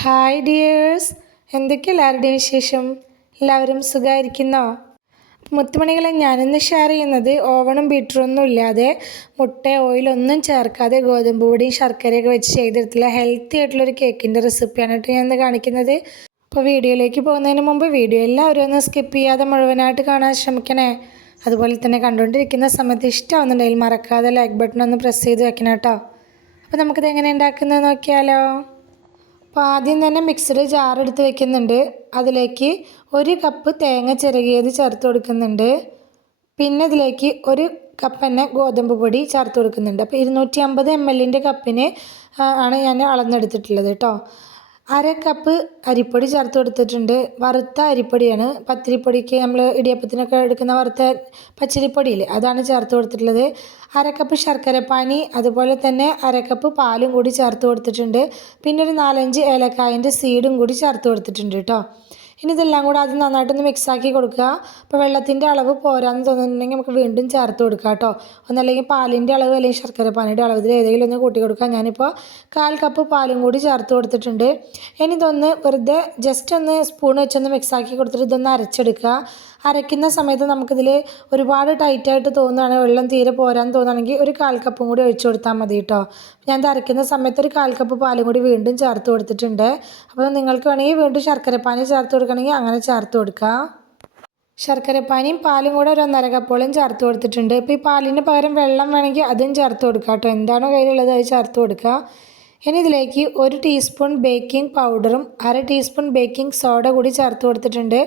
Hi dears, എന്തൊക്കെ എല്ലാവരുടെയും വിശേഷം? എല്ലാവരും സുഖമായിരിക്കുന്നോ? മുത്തുമണികളെ, ഞാനിന്ന് ഷെയർ ചെയ്യുന്നത് ഓവണും ബീറ്ററൊന്നും ഇല്ലാതെ മുട്ട ഓയിലൊന്നും ചേർക്കാതെ ഗോതമ്പ് പൊടിയും ശർക്കരയൊക്കെ വെച്ച് ചെയ്തെടുത്തുള്ള ഹെൽത്തി ആയിട്ടുള്ളൊരു കേക്കിൻ്റെ റെസിപ്പിയാണ് കേട്ടോ ഞാൻ ഇന്ന് കാണിക്കുന്നത്. അപ്പോൾ വീഡിയോയിലേക്ക് പോകുന്നതിന് മുമ്പ് വീഡിയോ എല്ലാവരും ഒന്ന് സ്കിപ്പ് ചെയ്യാതെ മുഴുവനായിട്ട് കാണാൻ ശ്രമിക്കണേ. അതുപോലെ തന്നെ കണ്ടുകൊണ്ടിരിക്കുന്ന സമയത്ത് ഇഷ്ടമാവുന്നുണ്ടെങ്കിൽ മറക്കാതെ ലൈക്ക് ബട്ടൺ ഒന്ന് പ്രസ് ചെയ്ത് വെക്കണം കേട്ടോ. അപ്പോൾ നമുക്കിത് എങ്ങനെ ഉണ്ടാക്കുന്നത് നോക്കിയാലോ. അപ്പോൾ ആദ്യം തന്നെ മിക്സഡ് ജാർ എടുത്ത് വെക്കുന്നുണ്ട്. അതിലേക്ക് 1 കപ്പ് തേങ്ങ ചിരകിയത് ചേർത്ത് കൊടുക്കുന്നുണ്ട്. പിന്നെ ഇതിലേക്ക് 1 കപ്പ് തന്നെ ഗോതമ്പ് പൊടി ചേർത്ത് കൊടുക്കുന്നുണ്ട്. അപ്പോൾ 250 ml കപ്പിന് ആണ് ഞാൻ അളന്നെടുത്തിട്ടുള്ളത് കേട്ടോ. 1/2 കപ്പ് അരിപ്പൊടി ചേർത്ത് കൊടുത്തിട്ടുണ്ട്. വറുത്ത അരിപ്പൊടിയാണ്. പത്തിരിപ്പൊടിക്ക് നമ്മൾ ഇടിയപ്പത്തിനൊക്കെ എടുക്കുന്ന വറുത്ത പച്ചരിപ്പൊടിയില്ലേ, അതാണ് ചേർത്ത് കൊടുത്തിട്ടുള്ളത്. 1/2 കപ്പ് ശർക്കരപ്പാനി, അതുപോലെ തന്നെ 1/2 കപ്പ് പാലും കൂടി ചേർത്ത് കൊടുത്തിട്ടുണ്ട്. പിന്നെ ഒരു 4-5 ഏലക്കായൻ്റെ സീഡും കൂടി ചേർത്ത് കൊടുത്തിട്ടുണ്ട് കേട്ടോ. ഇനി ഇതെല്ലാം കൂടെ ആദ്യം നന്നായിട്ടൊന്ന് മിക്സാക്കി കൊടുക്കുക. അപ്പോൾ വെള്ളത്തിൻ്റെ അളവ് പോരാന്ന് തോന്നുന്നുണ്ടെങ്കിൽ നമുക്ക് വീണ്ടും ചേർത്ത് കൊടുക്കുക കേട്ടോ. ഒന്നല്ലെങ്കിൽ പാലിൻ്റെ അളവ് അല്ലെങ്കിൽ ശർക്കരപ്പാനിയുടെ അളവ് ഇതിൽ ഏതെങ്കിലും ഒന്ന് കൂട്ടി കൊടുക്കുക. ഞാനിപ്പോൾ 1/4 കപ്പ് പാലും കൂടി ചേർത്ത് കൊടുത്തിട്ടുണ്ട്. ഇനി ഇതൊന്ന് വെറുതെ ജസ്റ്റ് ഒന്ന് സ്പൂൺ വെച്ചൊന്ന് മിക്സാക്കി കൊടുത്തിട്ട് ഇതൊന്ന് അരച്ചെടുക്കുക. അരയ്ക്കുന്ന സമയത്ത് നമുക്കിതിൽ ഒരുപാട് ടൈറ്റായിട്ട് തോന്നുകയാണ്, വെള്ളം തീരെ പോരാൻ തോന്നുകയാണെങ്കിൽ ഒരു 1/4 കപ്പും കൂടി ഒഴിച്ചു കൊടുത്താൽ മതി കേട്ടോ. ഞാൻ ഇത് അരയ്ക്കുന്ന സമയത്ത് ഒരു 1/4 കപ്പ് പാലും കൂടി വീണ്ടും ചേർത്ത് കൊടുത്തിട്ടുണ്ട്. അപ്പോൾ നിങ്ങൾക്ക് വേണമെങ്കിൽ വീണ്ടും ശർക്കരപ്പാനി ചേർത്ത് കൊടുക്കണമെങ്കിൽ അങ്ങനെ ചേർത്ത് കൊടുക്കുക. ശർക്കരപ്പാനിയും പാലും കൂടെ ഒരു 1/2 കപ്പോളം ചേർത്ത് കൊടുത്തിട്ടുണ്ട്. ഇപ്പോൾ ഈ പാലിന് പകരം വെള്ളം വേണമെങ്കിൽ അതും ചേർത്ത് കൊടുക്കുക കേട്ടോ. എന്താണോ കയ്യിലുള്ളത് അത് ചേർത്ത് കൊടുക്കുക. ഇനി ഇതിലേക്ക് 1 ടീസ്പൂൺ ബേക്കിംഗ് പൗഡറും 1/2 ടീസ്പൂൺ ബേക്കിംഗ് സോഡ കൂടി ചേർത്ത് കൊടുത്തിട്ടുണ്ട്.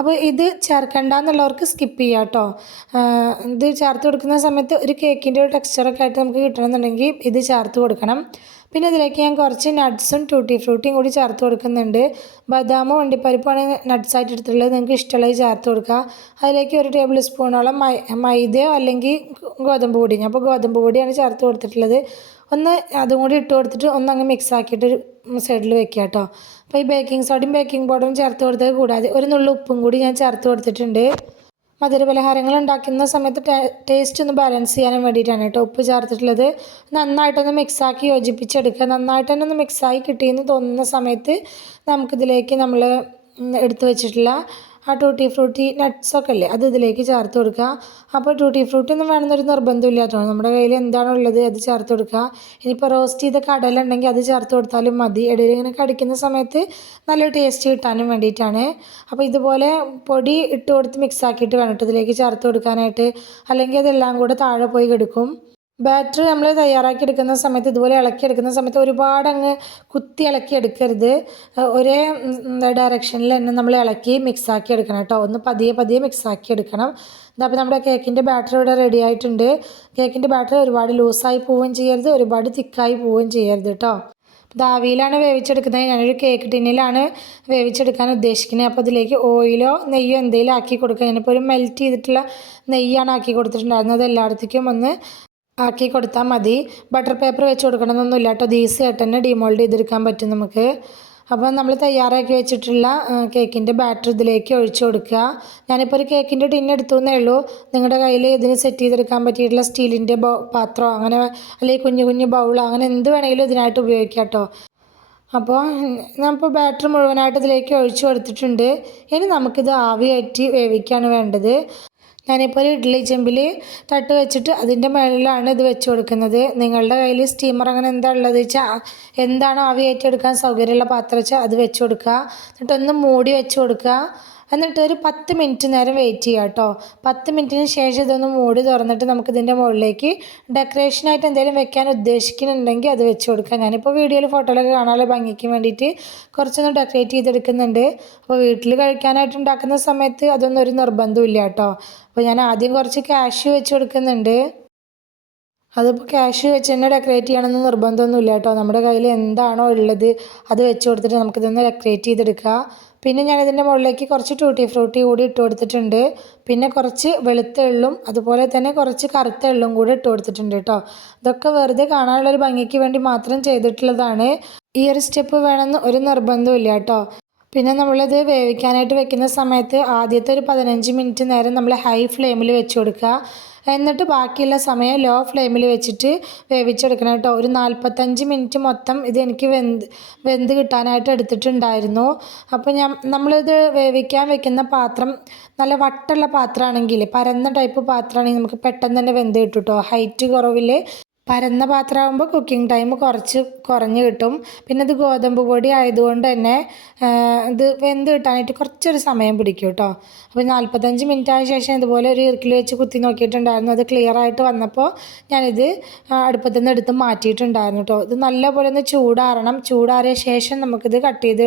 അപ്പോൾ ഇത് ചേർക്കണ്ട എന്നുള്ളവർക്ക് സ്കിപ്പ് ചെയ്യാം കേട്ടോ. ഇത് ചേർത്ത് കൊടുക്കുന്ന സമയത്ത് ഒരു കേക്കിൻ്റെ ഒരു ടെക്സ്ചറൊക്കെ ആയിട്ട് നമുക്ക് കിട്ടണമെന്നുണ്ടെങ്കിൽ ഇത് ചേർത്ത് കൊടുക്കണം. പിന്നെ ഇതിലേക്ക് ഞാൻ കുറച്ച് നട്ട്സും ടൂട്ടി ഫ്രൂട്ടിയും കൂടി ചേർത്ത് കൊടുക്കുന്നുണ്ട്. ബദാമോ അണ്ടിപ്പരിപ്പാണ് നട്ട്സായിട്ട് എടുത്തിട്ടുള്ളത്, നിങ്ങൾക്ക് ഇഷ്ടമുള്ളത് ചേർത്ത് കൊടുക്കുക. അതിലേക്ക് 1 ടേബിൾ സ്പൂണോളം മൈദയോ അല്ലെങ്കിൽ ഗോതമ്പ് പൊടി, ഞാൻ അപ്പോൾ ഗോതമ്പ് പൊടിയാണ് ചേർത്ത് കൊടുത്തിട്ടുള്ളത്. ഒന്ന് അതും കൂടി ഇട്ട് കൊടുത്തിട്ട് ഒന്നങ്ങ് മിക്സ് ആക്കിയിട്ട് ഒരു സൈഡിൽ വെക്കുക കേട്ടോ. അപ്പോൾ ഈ ബേക്കിംഗ് സോഡയും ബേക്കിംഗ് പൗഡറും ചേർത്ത് കൊടുത്തത് കൂടാതെ ഒരു നുള്ളു ഉപ്പും കൂടി ഞാൻ ചേർത്ത് കൊടുത്തിട്ടുണ്ട്. മധുരപലഹാരങ്ങൾ ഉണ്ടാക്കുന്ന സമയത്ത് ടേസ്റ്റ് ഒന്ന് ബാലൻസ് ചെയ്യാനും വേണ്ടിയിട്ടാണ് കേട്ടോ ഉപ്പ് ചേർത്തിട്ടുള്ളത്. നന്നായിട്ടൊന്ന് മിക്സാക്കി യോജിപ്പിച്ചെടുക്കുക. നന്നായിട്ട് തന്നെ ഒന്ന് മിക്സായി കിട്ടിയെന്ന് തോന്നുന്ന സമയത്ത് നമുക്കിതിലേക്ക് നമ്മൾ എടുത്തു വെച്ചിട്ടുള്ള ആ ടൂട്ടി ഫ്രൂട്ടി നട്ട്സൊക്കെ അല്ലേ, അത് ഇതിലേക്ക് ചേർത്ത് കൊടുക്കുക. അപ്പോൾ ടൂട്ടി ഫ്രൂട്ടി ഒന്നും വേണമെന്നൊരു നിർബന്ധമില്ല കേട്ടോ. നമ്മുടെ കയ്യിൽ എന്താണോ ഉള്ളത് അത് ചേർത്ത് കൊടുക്കുക. ഇനിയിപ്പോൾ റോസ്റ്റ് ചെയ്ത കടല ഉണ്ടെങ്കിൽ അത് ചേർത്ത് കൊടുത്താലും മതി. ഇടയിൽ ഇങ്ങനെ കടിക്കുന്ന സമയത്ത് നല്ലൊരു ടേസ്റ്റ് കിട്ടാനും വേണ്ടിയിട്ടാണ്. അപ്പോൾ ഇതുപോലെ പൊടി ഇട്ട് കൊടുത്ത് മിക്സ് ആക്കിയിട്ട് വേണം കേട്ടോ ഇതിലേക്ക് ചേർത്ത് കൊടുക്കാനായിട്ട്, അല്ലെങ്കിൽ അതെല്ലാം കൂടെ താഴെ പോയി കിടക്കും. ബാറ്റർ നമ്മൾ തയ്യാറാക്കി എടുക്കുന്ന സമയത്ത് ഇതുപോലെ ഇളക്കിയെടുക്കുന്ന സമയത്ത് ഒരുപാട് അങ്ങ് കുത്തി ഇളക്കി എടുക്കരുത്. ഒരേ ഡയറക്ഷനിൽ തന്നെ നമ്മൾ ഇളക്കി മിക്സാക്കി എടുക്കണം കേട്ടോ. ഒന്ന് പതിയെ പതിയെ മിക്സാക്കി എടുക്കണം. അപ്പോൾ നമ്മുടെ കേക്കിൻ്റെ ബാറ്റർ ഇവിടെ റെഡി ആയിട്ടുണ്ട്. കേക്കിൻ്റെ ബാറ്റർ ഒരുപാട് ലൂസായി പോവുകയും ചെയ്യരുത്, ഒരുപാട് തിക്കായി പോവുകയും ചെയ്യരുത് കേട്ടോ. ആവിയിലാണ് വേവിച്ചെടുക്കുന്നത്. ഞാനൊരു കേക്ക് ടിന്നിലാണ് വേവിച്ചെടുക്കാൻ ഉദ്ദേശിക്കുന്നത്. അപ്പോൾ അതിലേക്ക് ഓയിലോ നെയ്യോ എന്തെങ്കിലും ആക്കി കൊടുക്കുക. ഞാനിപ്പോൾ ഒരു മെൽറ്റ് ചെയ്തിട്ടുള്ള നെയ്യാണ് ആക്കി കൊടുത്തിട്ടുണ്ടായിരുന്നത്. അത് എല്ലായിടത്തേക്കും ഒന്ന് ആക്കി കൊടുത്താൽ മതി. ബട്ടർ പേപ്പർ വെച്ച് കൊടുക്കണമെന്നൊന്നുമില്ല കേട്ടോ. അത് ഈസി ആയിട്ട് തന്നെ ഡിമോൾഡ് ചെയ്തെടുക്കാൻ പറ്റും നമുക്ക്. അപ്പോൾ നമ്മൾ തയ്യാറാക്കി വെച്ചിട്ടുള്ള കേക്കിൻ്റെ ബാറ്റർ ഇതിലേക്ക് ഒഴിച്ചു കൊടുക്കുക. ഞാനിപ്പോൾ ഒരു കേക്കിൻ്റെ ടിൻ എടുത്തു എന്നേ ഉള്ളൂ. നിങ്ങളുടെ കയ്യിൽ ഇതിന് സെറ്റ് ചെയ്തെടുക്കാൻ പറ്റിയിട്ടുള്ള സ്റ്റീലിൻ്റെ പാത്രമോ അങ്ങനെ അല്ലെങ്കിൽ കുഞ്ഞു കുഞ്ഞു ബൗളോ അങ്ങനെ എന്ത് വേണമെങ്കിലും ഇതിനായിട്ട് ഉപയോഗിക്കാം കേട്ടോ. അപ്പോൾ നമ്മളിപ്പോൾ ബാറ്റർ മുഴുവനായിട്ട് ഇതിലേക്ക് ഒഴിച്ചു കൊടുത്തിട്ടുണ്ട്. ഇനി നമുക്കിത് ആവി കയറ്റി വേവിക്കുകയാണ് വേണ്ടത്. ഞാനിപ്പോൾ ഒരു ഇഡ്ഡലി ചെമ്പിൽ തട്ട് വെച്ചിട്ട് അതിൻ്റെ മുകളിലാണ് ഇത് വെച്ച് കൊടുക്കുന്നത്. നിങ്ങളുടെ കയ്യിൽ സ്റ്റീമർ അങ്ങനെ എന്താ ഉള്ളത് വെച്ചാൽ, എന്താണോ ആവി കയറ്റിയെടുക്കാൻ സൗകര്യമുള്ള പാത്രം വെച്ചാൽ അത് വെച്ച് കൊടുക്കുക. എന്നിട്ടൊന്ന് മൂടി വെച്ച് കൊടുക്കുക. എന്നിട്ട് ഒരു 10 മിനിറ്റ് നേരം വെയിറ്റ് ചെയ്യുക കേട്ടോ. 10 മിനിറ്റിന് ശേഷം ഇതൊന്ന് മൂടി തുറന്നിട്ട് നമുക്കിതിൻ്റെ മുകളിലേക്ക് ഡെക്കറേഷനായിട്ട് എന്തെങ്കിലും വെക്കാൻ ഉദ്ദേശിക്കുന്നുണ്ടെങ്കിൽ അത് വെച്ച് കൊടുക്കുക. ഞാനിപ്പോൾ വീഡിയോയിൽ ഫോട്ടോയിലൊക്കെ കാണാനുള്ള ഭംഗിക്ക് വേണ്ടിയിട്ട് കുറച്ചൊന്ന് ഡെക്കറേറ്റ് ചെയ്തെടുക്കുന്നുണ്ട്. അപ്പോൾ വീട്ടിൽ കഴിക്കാനായിട്ട് ഉണ്ടാക്കുന്ന സമയത്ത് അതൊന്നും ഒരു നിർബന്ധമില്ല കേട്ടോ. അപ്പോൾ ഞാൻ ആദ്യം കുറച്ച് കാഷ്യൂ വെച്ച് കൊടുക്കുന്നുണ്ട്. അതിപ്പോൾ കാഷ്യൂ വെച്ച് തന്നെ ഡെക്കറേറ്റ് ചെയ്യണമെന്ന് നിർബന്ധമൊന്നുമില്ല കേട്ടോ. നമ്മുടെ കയ്യിൽ എന്താണോ ഉള്ളത് അത് വെച്ച് കൊടുത്തിട്ട് നമുക്കിതൊന്ന് ഡെക്കറേറ്റ് ചെയ്തെടുക്കുക. പിന്നെ ഞാനിതിൻ്റെ മുകളിലേക്ക് കുറച്ച് ടൂട്ടി ഫ്രൂട്ടി കൂടി ഇട്ട് കൊടുത്തിട്ടുണ്ട്. പിന്നെ കുറച്ച് വെളുത്ത എള്ളും അതുപോലെ തന്നെ കുറച്ച് കറുത്ത എള്ളും കൂടി ഇട്ട് കൊടുത്തിട്ടുണ്ട് കേട്ടോ. ഇതൊക്കെ വെറുതെ കാണാനുള്ളൊരു ഭംഗിക്ക് വേണ്ടി മാത്രം ചെയ്തിട്ടുള്ളതാണ്. ഈ ഒരു സ്റ്റെപ്പ് വേണമെന്ന് ഒരു നിർബന്ധമില്ല കേട്ടോ. പിന്നെ നമ്മളിത് വേവിക്കാനായിട്ട് വെക്കുന്ന സമയത്ത് ആദ്യത്തെ ഒരു 15 മിനിറ്റ് നേരം നമ്മൾ ഹൈ ഫ്ലെയിമിൽ വെച്ച് കൊടുക്കുക. എന്നിട്ട് ബാക്കിയുള്ള സമയം ലോ ഫ്ലെയിമിൽ വെച്ചിട്ട് വേവിച്ചെടുക്കണം കേട്ടോ. ഒരു 45 മിനിറ്റ് മൊത്തം ഇത് എനിക്ക് വെന്ത് കിട്ടാനായിട്ട് എടുത്തിട്ടുണ്ടായിരുന്നു. അപ്പോൾ നമ്മളിത് വേവിക്കാൻ വെക്കുന്ന പാത്രം നല്ല വട്ടുള്ള പാത്രമാണെങ്കിൽ, പരന്ന ടൈപ്പ് പാത്രമാണെങ്കിൽ നമുക്ക് പെട്ടെന്ന് തന്നെ വെന്ത് കിട്ടും കേട്ടോ. ഹൈറ്റ് കുറവിൽ പരന്ന പാത്രമാകുമ്പോൾ കുക്കിംഗ് ടൈം കുറഞ്ഞ് കിട്ടും. പിന്നെ ഇത് ഗോതമ്പ് പൊടി ആയതുകൊണ്ട് തന്നെ ഇത് വെന്ത് കിട്ടാനായിട്ട് കുറച്ചൊരു സമയം പിടിക്കും കേട്ടോ. അപ്പോൾ 45 മിനിറ്റ് ആയ ശേഷം ഇതുപോലെ ഒരു ഇറുക്കിൽ വെച്ച് കുത്തി നോക്കിയിട്ടുണ്ടായിരുന്നു. അത് ക്ലിയർ ആയിട്ട് വന്നപ്പോൾ ഞാനിത് അടുപ്പത്തു നിന്ന് എടുത്ത് മാറ്റിയിട്ടുണ്ടായിരുന്നു കേട്ടോ. ഇത് നല്ലപോലെ ഒന്ന് ചൂടാറണം. ചൂടാറിയ ശേഷം നമുക്കിത് കട്ട് ചെയ്ത്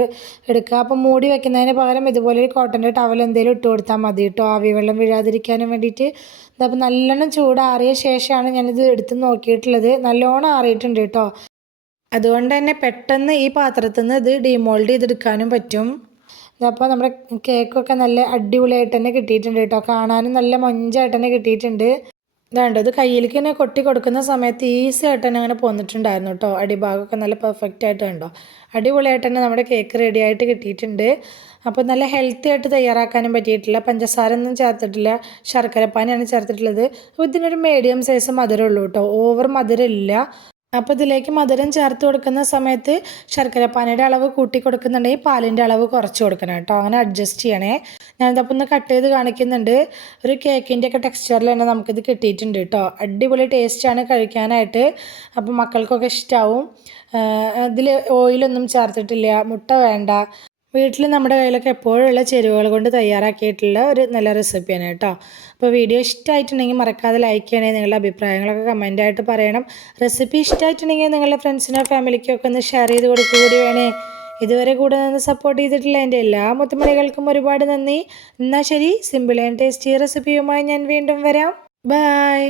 എടുക്കുക. അപ്പോൾ മൂടി വെക്കുന്നതിന് പകരം ഇതുപോലെ ഒരു കോട്ടൻ്റെ ടവൽ എന്തെങ്കിലും ഇട്ട് കൊടുത്താൽ മതി കേട്ടോ, ആവി വെള്ളം വീഴാതിരിക്കാനും വേണ്ടിയിട്ട്. അപ്പോൾ നല്ലോണം ചൂടാറിയ ശേഷമാണ് ഞാനിത് എടുത്ത് നോക്കിയിട്ടുള്ളത്. നല്ലോണം ആറിയിട്ടുണ്ട് കേട്ടോ. അതുകൊണ്ട് തന്നെ പെട്ടെന്ന് ഈ പാത്രത്തിൽ നിന്ന് ഇത് ഡീമോൾഡ് ചെയ്തെടുക്കാനും പറ്റും. അപ്പോൾ നമ്മുടെ കേക്കൊക്കെ നല്ല അടിപൊളിയായിട്ട് തന്നെ കിട്ടിയിട്ടുണ്ട് കേട്ടോ. കാണാനും നല്ല മൊഞ്ചായിട്ട് തന്നെ കിട്ടിയിട്ടുണ്ട്. ഇതാണ്ടോ, ഇത് കയ്യിലേക്ക് തന്നെ കൊട്ടി കൊടുക്കുന്ന സമയത്ത് ഈസി ആയിട്ട് തന്നെ അങ്ങനെ പോന്നിട്ടുണ്ടായിരുന്നു കേട്ടോ. അടിഭാഗമൊക്കെ നല്ല പെർഫെക്റ്റ് ആയിട്ട് കണ്ടോ, അടിപൊളിയായിട്ട് തന്നെ നമ്മുടെ കേക്ക് റെഡി ആയിട്ട് കിട്ടിയിട്ടുണ്ട്. അപ്പോൾ നല്ല ഹെൽത്തി ആയിട്ട് തയ്യാറാക്കാനും പറ്റിയിട്ടില്ല. പഞ്ചസാര ഒന്നും ചേർത്തിട്ടില്ല, ശർക്കരപ്പാനിയാണ് ചേർത്തിട്ടുള്ളത്. അപ്പോൾ ഇതിനൊരു മീഡിയം സൈസ് മധുരമുള്ളൂ കേട്ടോ, ഓവർ മധുരമില്ല. അപ്പോൾ ഇതിലേക്ക് മധുരം ചേർത്ത് കൊടുക്കുന്ന സമയത്ത് ശർക്കരപ്പാനിയുടെ അളവ് കൂട്ടി കൊടുക്കുന്നുണ്ടെങ്കിൽ പാലിൻ്റെ അളവ് കുറച്ച് കൊടുക്കണം കേട്ടോ. അങ്ങനെ അഡ്ജസ്റ്റ് ചെയ്യണേ. ഞാനിതപ്പോൾ ഒന്ന് കട്ട് ചെയ്ത് കാണിക്കുന്നുണ്ട്. ഒരു കേക്കിൻ്റെ ഒക്കെ ടെക്സ്ചറിൽ തന്നെ നമുക്കിത് കിട്ടിയിട്ടുണ്ട് കേട്ടോ. അടിപൊളി ടേസ്റ്റാണ് കഴിക്കാനായിട്ട്. അപ്പോൾ മക്കൾക്കൊക്കെ ഇഷ്ടമാവും. ഇതിൽ ഓയിലൊന്നും ചേർത്തിട്ടില്ല, മുട്ട വേണ്ട. വീട്ടിൽ നമ്മുടെ കയ്യിലൊക്കെ എപ്പോഴുള്ള ചേരുവകൾ കൊണ്ട് തയ്യാറാക്കിയിട്ടുള്ള ഒരു നല്ല റെസിപ്പിയാണ് കേട്ടോ. അപ്പോൾ വീഡിയോ ഇഷ്ടമായിട്ടുണ്ടെങ്കിൽ മറക്കാതെ ലൈക്ക് ചെയ്യണേ. നിങ്ങളുടെ അഭിപ്രായങ്ങളൊക്കെ കമൻറ്റായിട്ട് പറയണം. റെസിപ്പി ഇഷ്ടമായിട്ടുണ്ടെങ്കിൽ നിങ്ങളുടെ ഫ്രണ്ട്സിനോ ഫാമിലിക്കോ ഒക്കെ ഒന്ന് ഷെയർ ചെയ്ത് കൊടുക്കുക കൂടി വേണേ. ഇതുവരെ കൂടെ നിന്ന് സപ്പോർട്ട് ചെയ്തിട്ടുള്ള എൻ്റെ എല്ലാ മുത്തുമണികൾക്കും ഒരുപാട് നന്ദി. എന്നാൽ ശരി, സിമ്പിൾ ആൻഡ് ടേസ്റ്റി റെസിപ്പിയുമായി ഞാൻ വീണ്ടും വരാം. ബൈ.